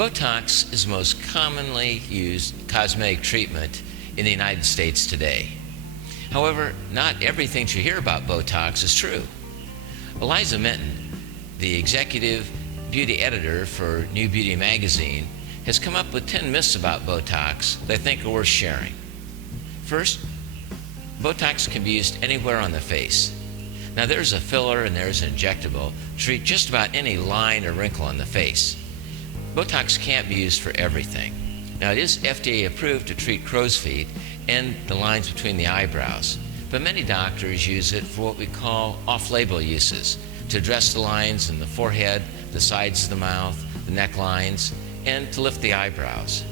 Botox is the most commonly used cosmetic treatment in the United States today. However, not everything you hear about Botox is true. Eliza Minton, the executive beauty editor for New Beauty magazine, has come up with 10 myths about Botox that I think are worth sharing. First, Botox can be used anywhere on the face. Now there's a filler and there's an injectable to treat just about any line or wrinkle on the face. Botox can't be used for everything. Now it is FDA approved to treat crow's feet and the lines between the eyebrows, but many doctors use it for what we call off-label uses, to address the lines in the forehead, the sides of the mouth, the necklines, and to lift the eyebrows.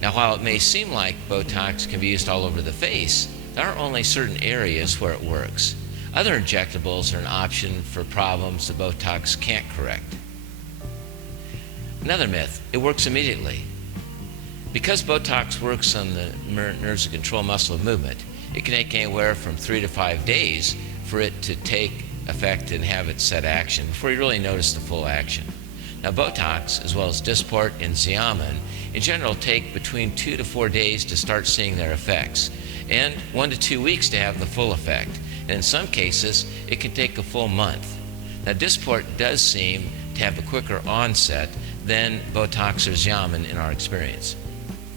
Now while it may seem like Botox can be used all over the face, there are only certain areas where it works. Other injectables are an option for problems the Botox can't correct. Another myth, it works immediately. Because Botox works on the nerves that control muscle movement, it can take anywhere from 3 to 5 days for it to take effect and have its set action before you really notice the full action. Now Botox, as well as Dysport and Xeomin, in general take between 2 to 4 days to start seeing their effects, and 1 to 2 weeks to have the full effect. And in some cases, it can take a full month. Now Dysport does seem to have a quicker onset than Botox or Xeomin in our experience.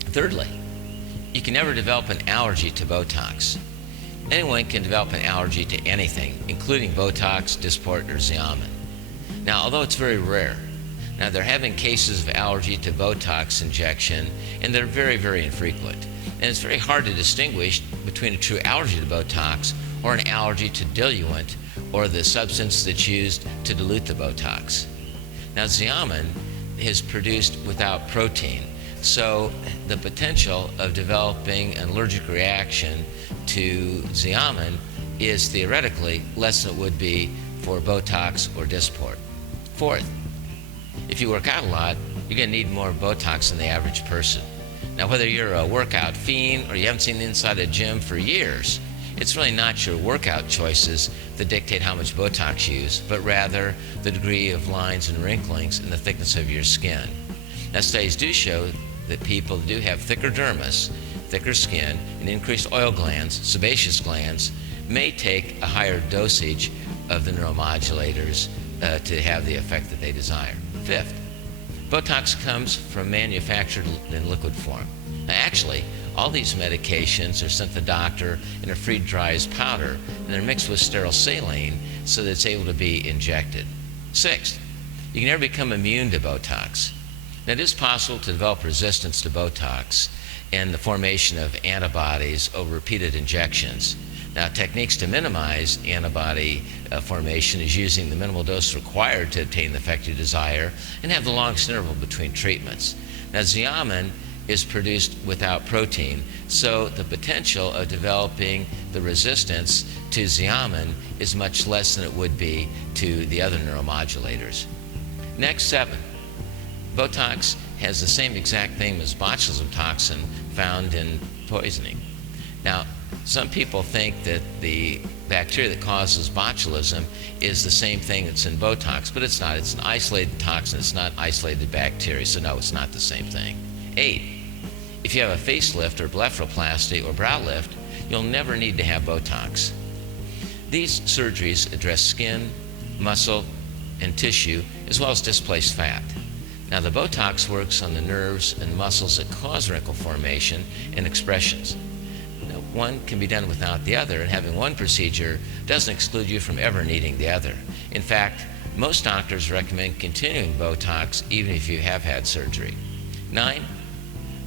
Thirdly, you can never develop an allergy to Botox. Anyone can develop an allergy to anything, including Botox, Dysport, or Xeomin. Now, although it's very rare, now they're having cases of allergy to Botox injection, and they're very, very infrequent. And it's very hard to distinguish between a true allergy to Botox or an allergy to diluent or the substance that's used to dilute the Botox. Now, Xeomin is produced without protein, so the potential of developing an allergic reaction to Xeomin is theoretically less than it would be for Botox or Dysport. Fourth, if you work out a lot, you're going to need more Botox than the average person. Now, whether you're a workout fiend or you haven't seen the inside of a gym for years, it's really not your workout choices that dictate how much Botox you use, but rather the degree of lines and wrinklings and the thickness of your skin. Now, studies do show that people that do have thicker dermis, thicker skin, and increased oil glands, sebaceous glands, may take a higher dosage of the neuromodulators to have the effect that they desire. Fifth, Botox comes from manufactured in liquid form. Now, actually, all these medications are sent to the doctor in a freeze-dried powder, and they're mixed with sterile saline so that it's able to be injected. Sixth, you can never become immune to Botox. Now, it is possible to develop resistance to Botox and the formation of antibodies over repeated injections. Now, techniques to minimize antibody formation is using the minimal dose required to obtain the effect you desire and have the longest interval between treatments. Now, Xeomin is produced without protein, so the potential of developing the resistance to Xeomin is much less than it would be to the other neuromodulators. Next, 7. Botox has the same exact thing as botulism toxin found in poisoning. Now, some people think that the bacteria that causes botulism is the same thing that's in Botox, but it's not. It's an isolated toxin. It's not isolated bacteria, so no, it's not the same thing. 8. If you have a facelift or blepharoplasty or brow lift, you'll never need to have Botox. These surgeries address skin, muscle, and tissue, as well as displaced fat. Now, the Botox works on the nerves and muscles that cause wrinkle formation and expressions. Now, one can be done without the other, and having one procedure doesn't exclude you from ever needing the other. In fact, most doctors recommend continuing Botox even if you have had surgery. 9.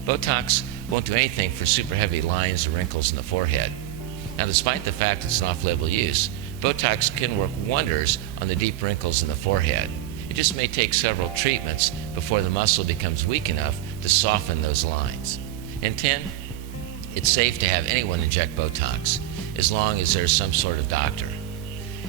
Botox won't do anything for super heavy lines or wrinkles in the forehead. Now, despite the fact it's an off-label use, Botox can work wonders on the deep wrinkles in the forehead. It just may take several treatments before the muscle becomes weak enough to soften those lines. And 10, it's safe to have anyone inject Botox, as long as there's some sort of doctor.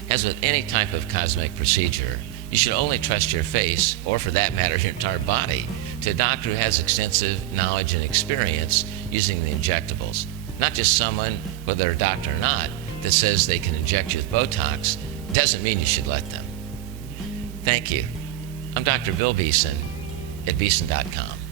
As with any type of cosmetic procedure, you should only trust your face, or for that matter, your entire body, to a doctor who has extensive knowledge and experience using the injectables. Not just someone, whether they're a doctor or not, that says they can inject you with Botox doesn't mean you should let them. Thank you. I'm Dr. Bill Beeson, at Beeson.com.